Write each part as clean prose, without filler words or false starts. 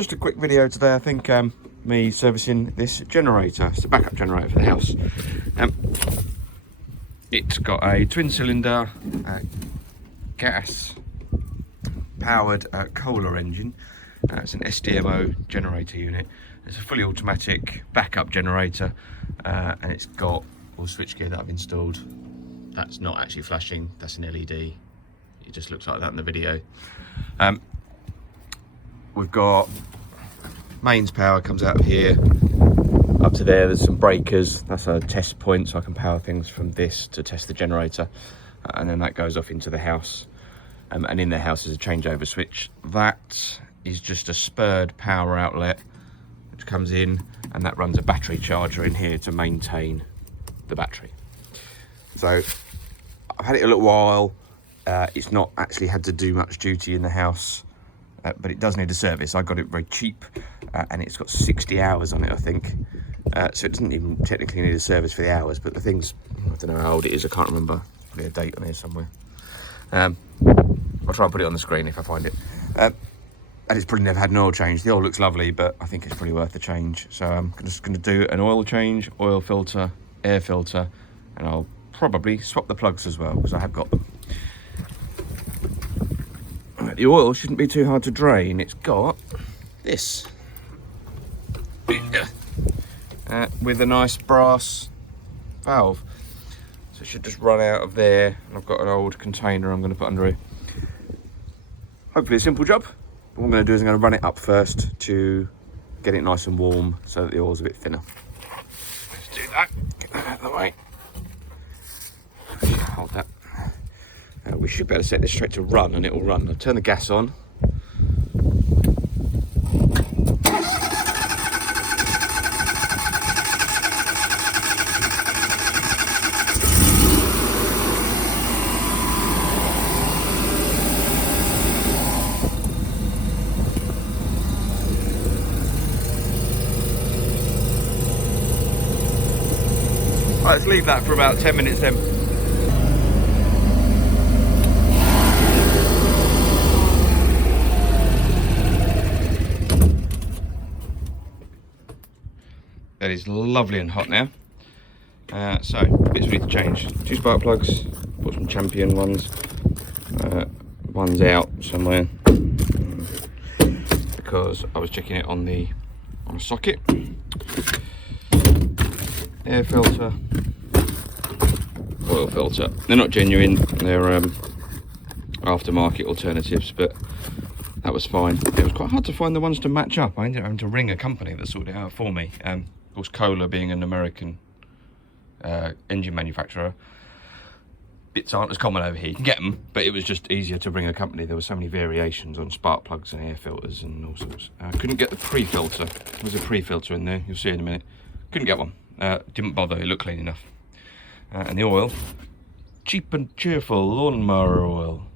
just a quick video today. I think me servicing this generator. It's a backup generator for the house. It's got a twin cylinder gas powered Kohler engine. It's an SDMO generator unit. It's a fully automatic backup generator, and it's got all switchgear that I've installed. That's not actually flashing, that's an LED. It just looks like that in the video. We've got mains power comes out of here up to there. There's some breakers. That's a test point, so I can power things from this to test the generator, and then that goes off into the house. And in the house is a changeover switch. That is just a spurred power outlet which comes in, and that runs a battery charger in here to maintain the battery. So I've had it a little while. It's not actually had to do much duty in the house, but it does need a service. I got it very cheap, and it's got 60 hours on it, I think. So it doesn't even technically need a service for the hours, but the thing's, I don't know how old it is, I can't remember. There'll be a date on here somewhere. I'll try and put it on the screen if I find it. And it's probably never had an oil change. The oil looks lovely, but I think it's probably worth the change. So I'm just going to do an oil change, oil filter, air filter, and I'll probably swap the plugs as well, because I have got them. The oil shouldn't be too hard to drain. It's got this with a nice brass valve, so it should just run out of there. And I've got an old container I'm going to put under it. Hopefully a simple job. What I'm going to do is I'm going to run it up first to get it nice and warm so that the oil's a bit thinner. Let's do that. Get that out of the way. Hold that. We should be able to set this straight to run, and it will run. I'll turn the gas on. Right, let's leave that for about 10 minutes then. That is lovely and hot now. So, bits we need to change. 2 spark plugs, bought some Champion ones. One's out somewhere because I was checking it on a socket. Air filter, oil filter. They're not genuine, they're aftermarket alternatives, but that was fine. It was quite hard to find the ones to match up. I ended up having to ring a company that sorted it out for me. Of course, Kohler being an American engine manufacturer, bits aren't as common over here. You can get them, but it was just easier to ring a company. There were so many variations on spark plugs and air filters and all sorts. I couldn't get the pre-filter. There's a pre-filter in there, you'll see in a minute. Couldn't get one. Didn't bother, it looked clean enough. And the oil, cheap and cheerful lawnmower oil.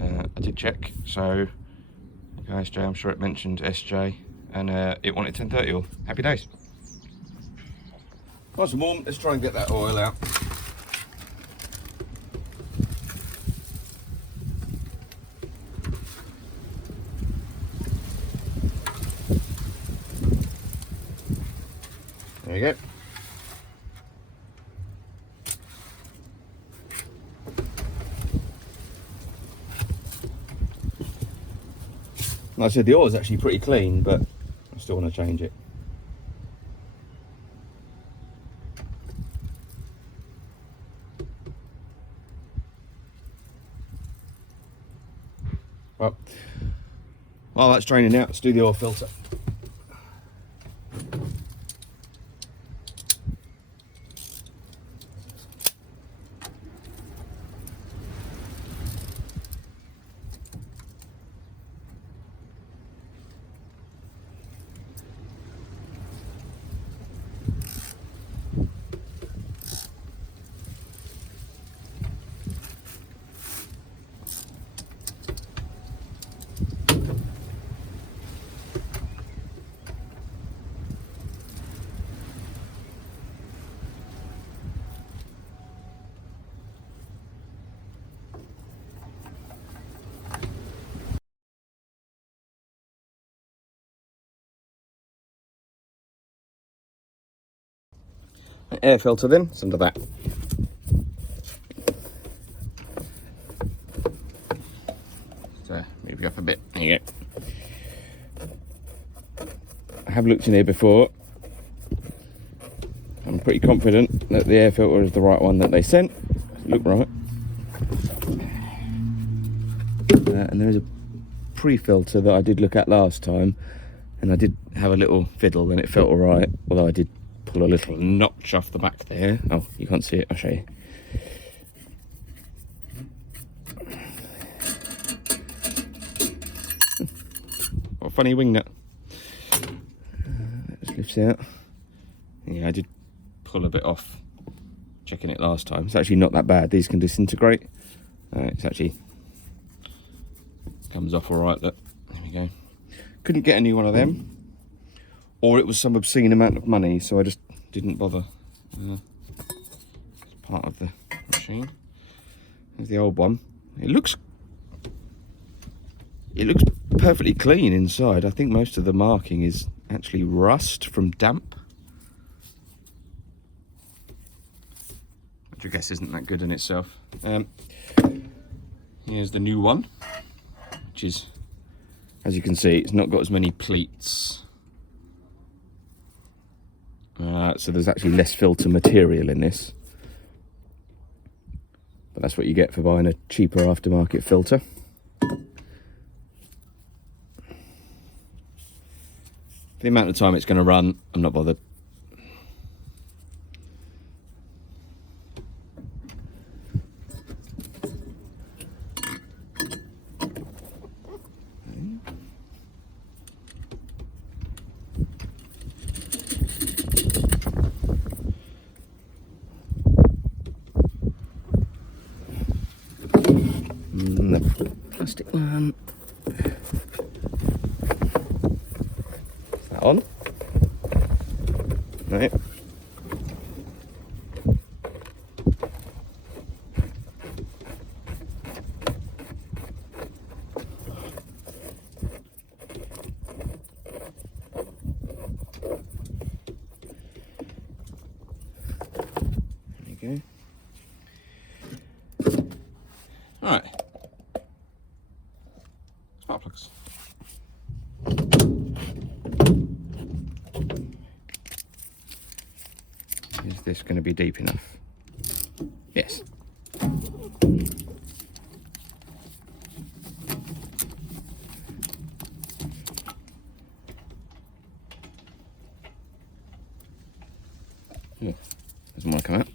I did check, so okay, SJ, I'm sure it mentioned SJ, and it wanted 1030 oil. Happy days. Nice and warm, let's try and get that oil out. There you go. Like I said, the oil is actually pretty clean, but I still want to change it. Well, while that's draining out, let's do the oil filter. Air filter then, it's under that. So move you up a bit, there you go. I have looked in here before. I'm pretty confident that the air filter is the right one that they sent. Look right. And there is a pre-filter that I did look at last time, and I did have a little fiddle and it felt alright, although I did pull a little notch off the back there. Oh, you can't see it, I'll show you. What a funny wing nut. That just lifts out. Yeah, I did pull a bit off checking it last time. It's actually not that bad. These can disintegrate. It's actually comes off all right. Look, there we go. Couldn't get a new one of them, or it was some obscene amount of money, so I just didn't bother. It's part of the machine. There's the old one. It looks perfectly clean inside. I think most of the marking is actually rust from damp, which I guess isn't that good in itself. Here's the new one, which is, as you can see, it's not got as many pleats. So there's actually less filter material in this. But that's what you get for buying a cheaper aftermarket filter. For the amount of time it's going to run, I'm not bothered. The plastic one. Is that on? Right. There you go. All right. Spark plugs. Is this going to be deep enough? Yes. Yeah, doesn't want to come out.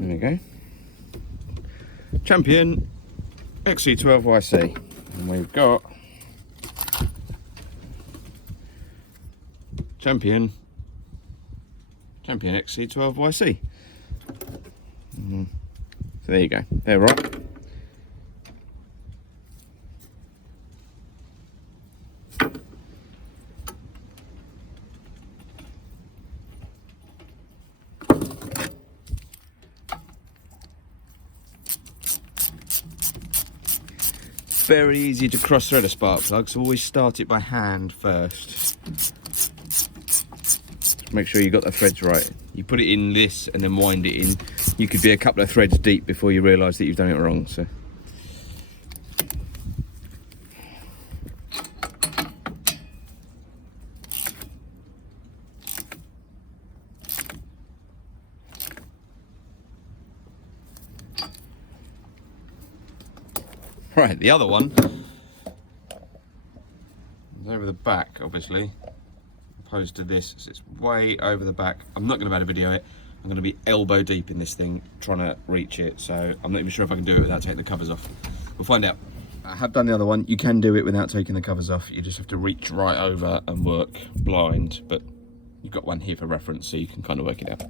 There we go. Champion XC12YC, and we've got Champion XC12YC. So there you go. They're right. Very easy to cross thread a spark plug, so always start it by hand first. Make sure you got the threads right. You put it in this and then wind it in. You could be a couple of threads deep before you realise that you've done it wrong. So. Right, the other one is over the back, obviously, opposed to this. So it's way over the back. I'm not going to be able to video it. I'm going to be elbow deep in this thing trying to reach it, so I'm not even sure if I can do it without taking the covers off. We'll find out. I have done the other one. You can do it without taking the covers off. You just have to reach right over and work blind, but you've got one here for reference, so you can kind of work it out.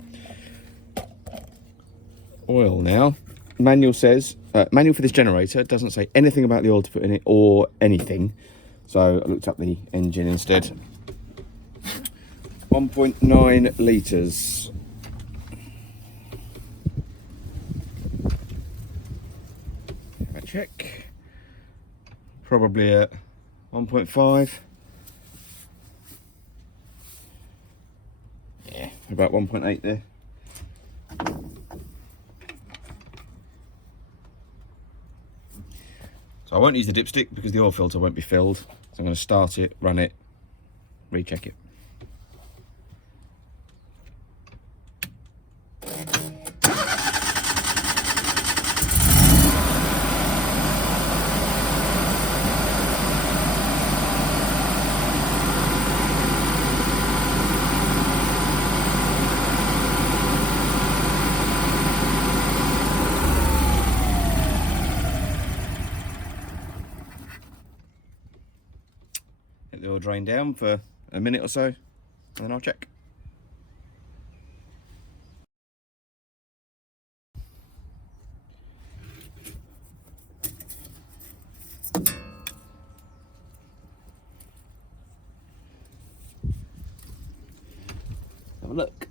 Oil now. Manual says, manual for this generator doesn't say anything about the oil to put in it or anything. So I looked up the engine instead. 1.9 litres. Have a check. Probably at 1.5. Yeah, about 1.8 there. So I won't use the dipstick because the oil filter won't be filled. So I'm going to start it, run it, recheck it. Let the oil drain down for a minute or so, and then I'll check. Have a look.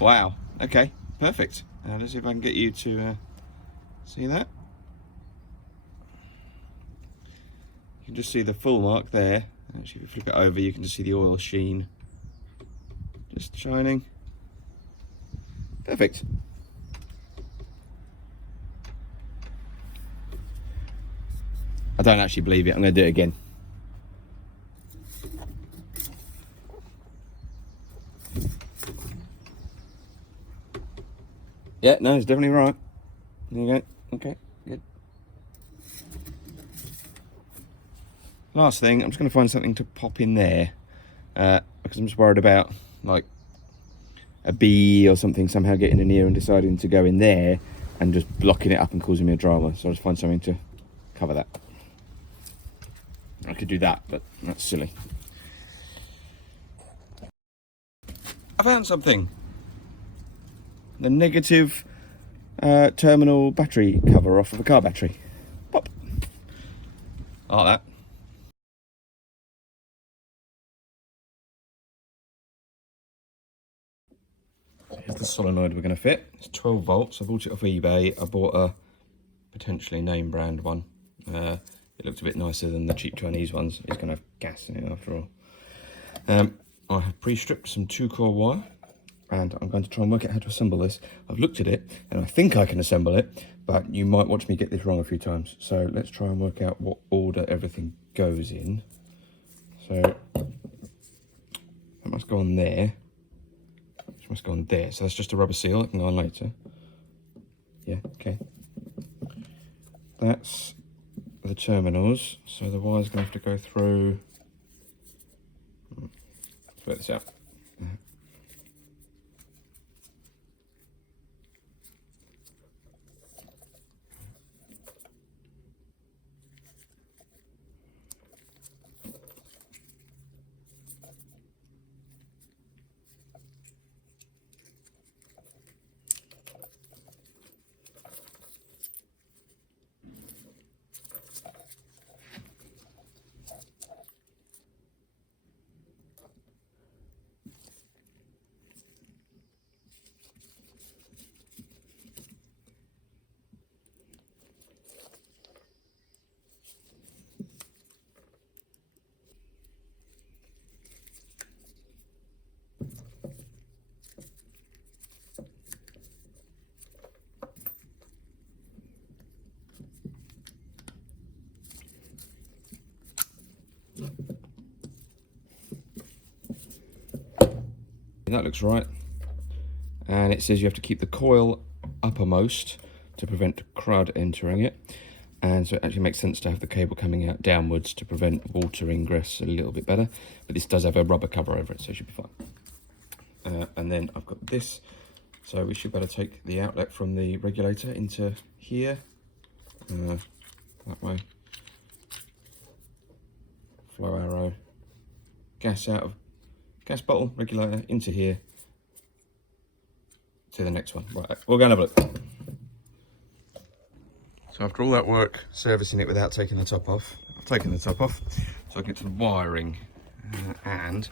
Wow, okay, perfect. Let's see if I can get you to see that. You can just see the full mark there. Actually, if you flip it over, you can just see the oil sheen just shining. Perfect. I don't actually believe it. I'm going to do it again. Yeah, no, it's definitely right. There you go. Okay, good. Last thing, I'm just going to find something to pop in there because I'm just worried about like a bee or something somehow getting in here and deciding to go in there and just blocking it up and causing me a drama. So I'll just find something to cover that. I could do that, but that's silly. I found something. The negative terminal battery cover off of a car battery. Pop. I like that. Here's the solenoid we're going to fit. It's 12 volts. I bought it off eBay. I bought a potentially name brand one. It looked a bit nicer than the cheap Chinese ones. It's going to have gas in it after all. I have pre-stripped some 2-core wire, and I'm going to try and work out how to assemble this. I've looked at it, and I think I can assemble it, but you might watch me get this wrong a few times. So let's try and work out what order everything goes in. So that must go on there. Which must go on there. So that's just a rubber seal. It can go on later. Yeah, okay. That's the terminals. So the wire's going to have to go through. Let's work this out. That looks right, and it says you have to keep the coil uppermost to prevent crud entering it, and so it actually makes sense to have the cable coming out downwards to prevent water ingress a little bit better, but this does have a rubber cover over it, so it should be fine. And then I've got this, so we should better take the outlet from the regulator into here, that way, flow arrow, gas out of gas bottle, regulator, into here, to the next one. Right, we'll go and have a look. So after all that work servicing it without taking the top off, I've taken the top off, so I get to the wiring. And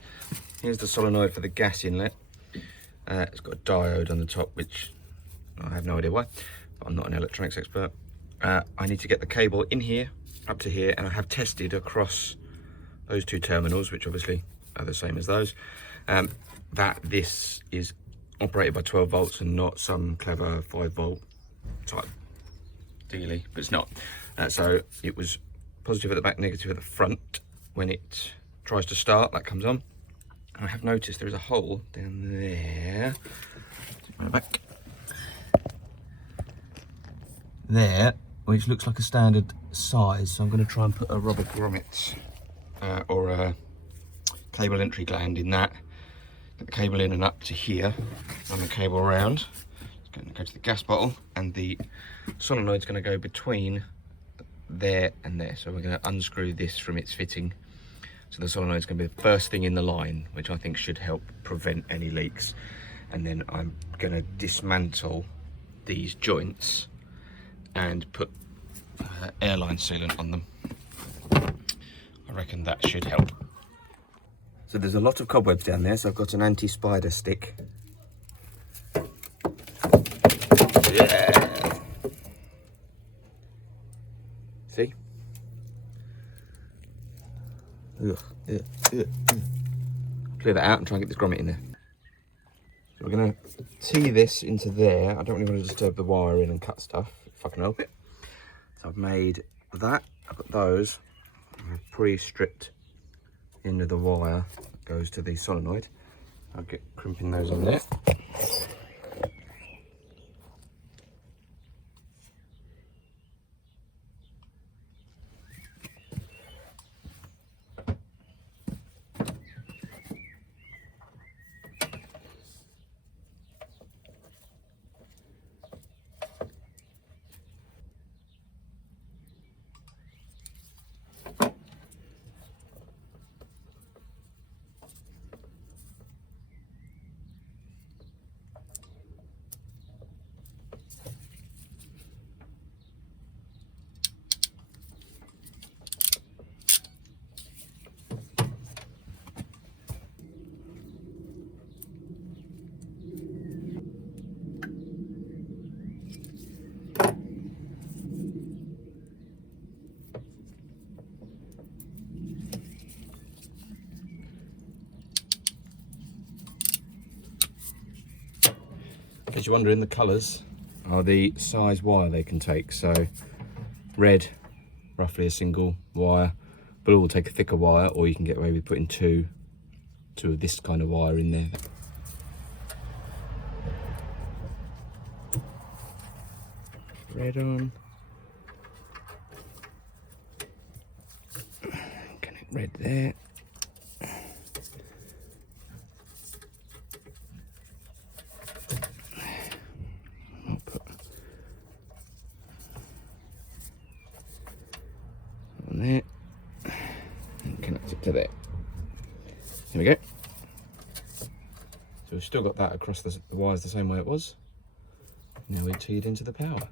here's the solenoid for the gas inlet. It's got a diode on the top, which I have no idea why, but I'm not an electronics expert. I need to get the cable in here, up to here, and I have tested across those two terminals, which obviously are the same as those, that this is operated by 12 volts and not some clever 5 volt type dealy, but it's not. So it was positive at the back, negative at the front. When it tries to start, that comes on. I have noticed there is a hole down there, back there, which looks like a standard size. So I'm going to try and put a rubber grommet or a cable entry gland in that. Get the cable in and up to here, run the cable around. It's going to go to the gas bottle, and the solenoid's going to go between there and there. So we're going to unscrew this from its fitting. So the solenoid is going to be the first thing in the line, which I think should help prevent any leaks. And then I'm going to dismantle these joints and put airline sealant on them. I reckon that should help. So there's a lot of cobwebs down there, so I've got an anti-spider stick. Yeah. See? Ugh. Clear that out and try and get this grommet in there. So we're going to tee this into there. I don't really want to disturb the wiring and cut stuff, if I can help it. So I've made that. I've got those. I've pre-stripped end of the wire that goes to the solenoid. I'll get crimping those on there. As you're wondering, the colours are the size wire they can take. So red, roughly a single wire. Blue will take a thicker wire, or you can get away with putting two of this kind of wire in there. Red on. Connect red there. There and connect it to there. Here we go. So we've still got that across the wires the same way it was. Now we tee it into the power.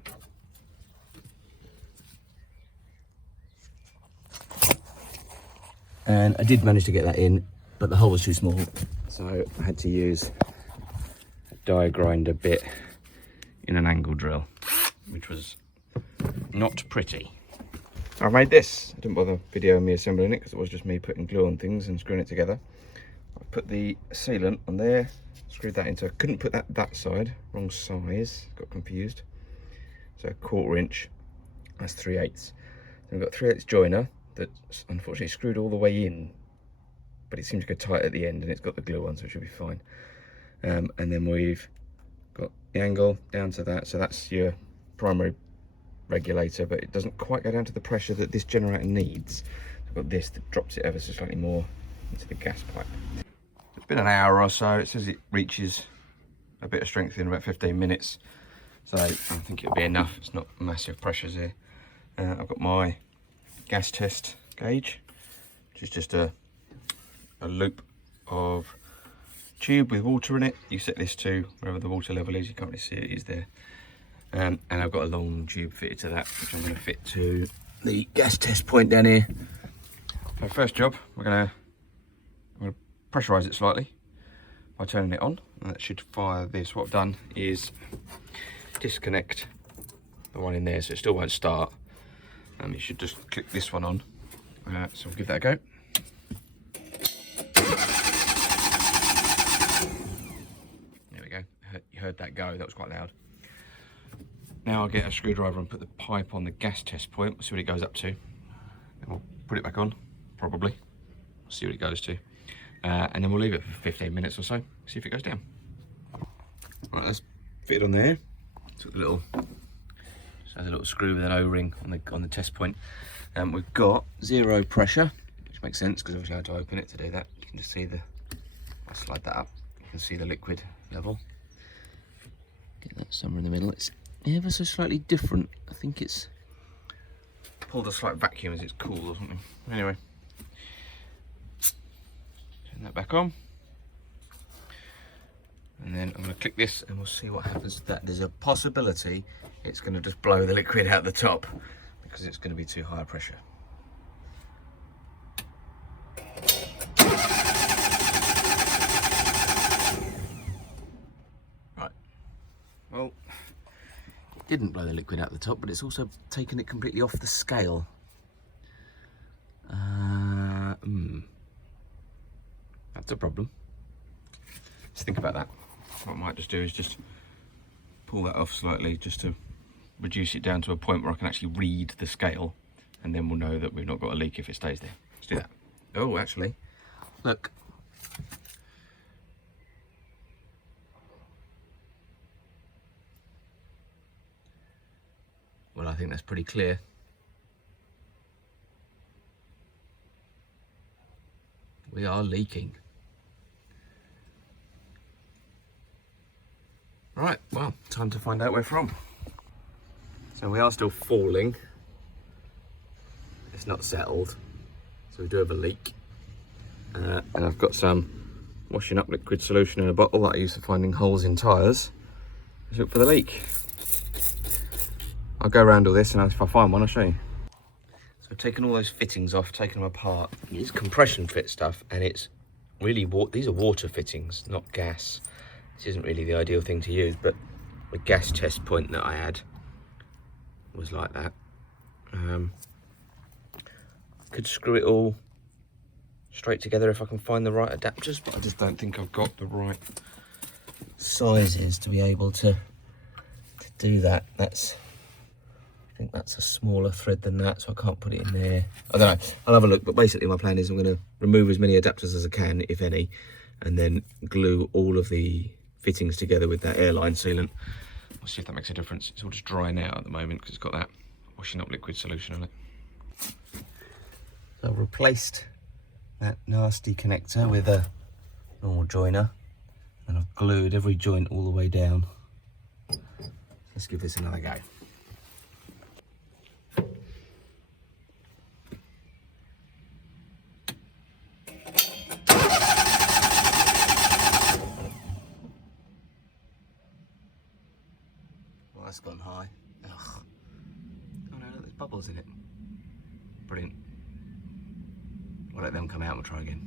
And I did manage to get that in, but the hole was too small, so I had to use a die grinder bit in an angle drill, which was not pretty. I made this. I didn't bother videoing me assembling it because it was just me putting glue on things and screwing it together. I put the sealant on there, screwed that into, I couldn't put that side, wrong size, got confused. So 1/4 inch, that's 3/8. Then we've got 3/8 joiner that's unfortunately screwed all the way in, but it seems to go tight at the end, and it's got the glue on, so it should be fine. And then we've got the angle down to that, so that's your primary regulator, but it doesn't quite go down to the pressure that this generator needs. I've got this that drops it ever so slightly more into the gas pipe. It's been an hour or so. It says it reaches a bit of strength in about 15 minutes, so I think it'll be enough. It's not massive pressures here. I've got my gas test gauge, which is just a loop of tube with water in it. You set this to wherever the water level is. You can't really see it, is there. And I've got a long tube fitted to that, which I'm going to fit to the gas test point down here. First job, I'm going to pressurise it slightly by turning it on. That should fire this. What I've done is disconnect the one in there so it still won't start. You should just click this one on. So we'll give that a go. There we go. You heard that go, that was quite loud. Now I'll get a screwdriver and put the pipe on the gas test point. We'll see what it goes up to. Then we'll put it back on, probably. We'll see what it goes to. And then we'll leave it for 15 minutes or so, see if it goes down. Right, let's fit it on there. So the little, just has a little screw with an O-ring on the test point. We've got 0 pressure, which makes sense because obviously I had to open it to do that. You can just see I'll slide that up. You can see the liquid level. Get that somewhere in the middle. It's ever so slightly different. I think it's pulled a slight vacuum as it's cooled or something. Anyway, turn that back on. And then I'm going to click this and we'll see what happens to that. There's a possibility it's going to just blow the liquid out the top because it's going to be too high a pressure. Right. Well, it didn't blow the liquid out the top, but it's also taken it completely off the scale. That's a problem. Let's think about that. What I might just do is just pull that off slightly just to reduce it down to a point where I can actually read the scale, and then we'll know that we've not got a leak if it stays there. Let's do that. Oh, actually, look. Well, I think that's pretty clear. We are leaking. Right, well, time to find out where from. So we are still falling. It's not settled, so we do have a leak. And I've got some washing up liquid solution in a bottle that I use for finding holes in tyres. Let's look for the leak. I'll go around all this, and if I find one, I'll show you. So I've taken all those fittings off, taken them apart. It's compression fit stuff, and it's really, these are water fittings, not gas. This isn't really the ideal thing to use, but the gas test point that I had was like that. Could screw it all straight together if I can find the right adapters, but I just don't think I've got the right sizes to be able to do that. I think that's a smaller thread than that, so I can't put it in there. I don't know, I'll have a look, but basically my plan is I'm going to remove as many adapters as I can, if any, and then glue all of the fittings together with that airline sealant. We'll see if that makes a difference. It's all just drying out at the moment because it's got that washing up liquid solution on it. So I've replaced that nasty connector with a normal joiner, and I've glued every joint all the way down. Let's give this another go. Well, that's gone high. Ugh. Oh no, look, there's bubbles in it. Brilliant. We'll let them come out and we'll try again.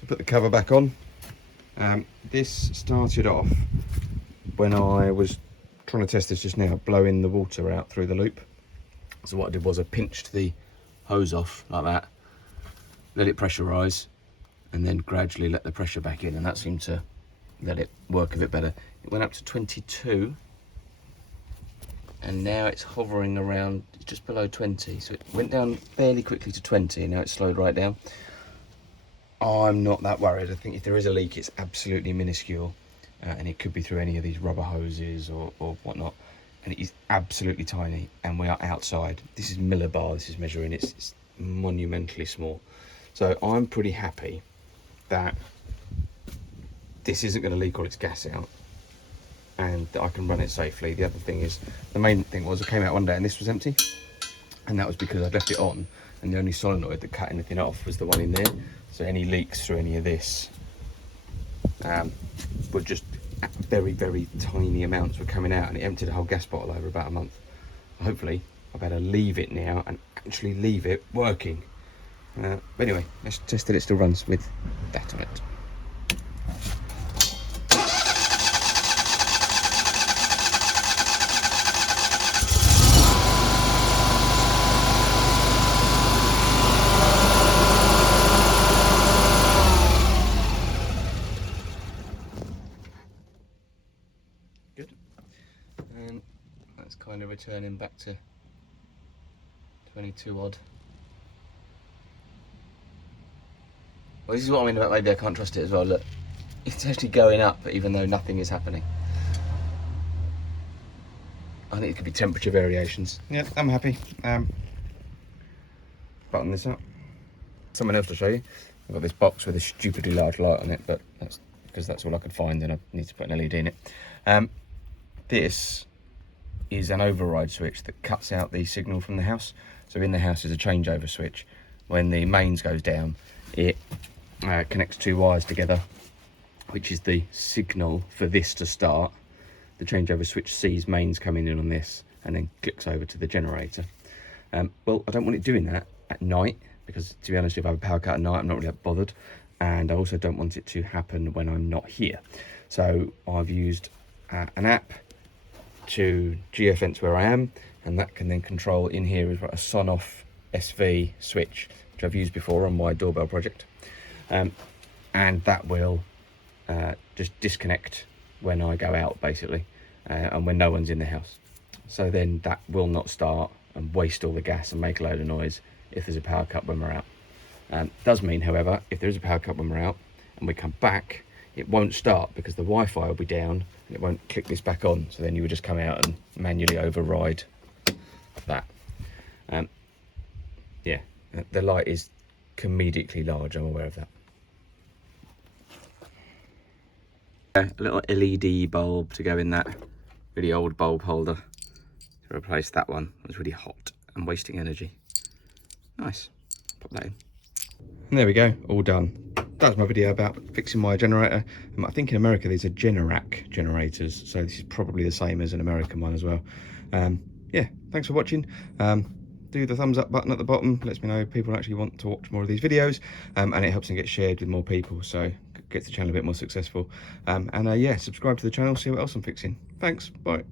So put the cover back on. This started off when I was trying to test this just now, blowing the water out through the loop. So what I did was I pinched the hose off like that, let it pressurise, and then gradually let the pressure back in, and that seemed to let it work a bit better. It went up to 22, and now it's hovering around just below 20. So it went down fairly quickly to 20, and now it's slowed right down. I'm not that worried. I think if there is a leak, it's absolutely minuscule, and it could be through any of these rubber hoses or whatnot, and it is absolutely tiny, and we are outside. This is millibar, this is measuring, it's monumentally small. So I'm pretty happy that this isn't going to leak all its gas out, and that I can run it safely. The other thing is, the main thing was I came out one day and this was empty, and that was because I'd left it on, and the only solenoid that cut anything off was the one in there. So any leaks through any of this were just very, very tiny amounts were coming out, and it emptied a whole gas bottle over about a month. Hopefully I better leave it now and actually leave it working. But anyway, let's test that it still runs with that on it. kind of returning back to 22 odd. Well, this is what I mean about maybe I can't trust it as well. Look, it's actually going up even though nothing is happening. I think it could be temperature variations. Yeah, I'm happy. Button this up. Something else to show you. I've got this box with a stupidly large light on it, but that's because that's all I could find and I need to put an LED in it. This is an override switch that cuts out the signal from the house. So in the house is a changeover switch. When the mains goes down, it connects two wires together, which is the signal for this to start. The changeover switch sees mains coming in on this and then clicks over to the generator. Well, I don't want it doing that at night, because to be honest, if I have a power cut at night, I'm not really that bothered. And I also don't want it to happen when I'm not here. So I've used an app to geofence where I am, and that can then control in here is a Sonoff SV switch, which I've used before on my doorbell project. And that will just disconnect when I go out, basically, and when no one's in the house. So then that will not start and waste all the gas and make a load of noise if there's a power cut when we're out. Does mean, however, if there is a power cut when we're out and we come back, it won't start because the Wi-Fi will be down and it won't click this back on. So then you would just come out and manually override that. Yeah, the light is comedically large, I'm aware of that. A little LED bulb to go in that really old bulb holder to replace that one. It was really hot and wasting energy. Nice, pop that in. And there we go, all done. That was my video about fixing my generator. I think in America these are Generac generators, so this is probably the same as an American one as well. Yeah, thanks for watching. Do the thumbs up button at the bottom, lets me know people actually want to watch more of these videos, and it helps them get shared with more people, so gets the channel a bit more successful. Yeah, subscribe to the channel, see what else I'm fixing. Thanks, bye.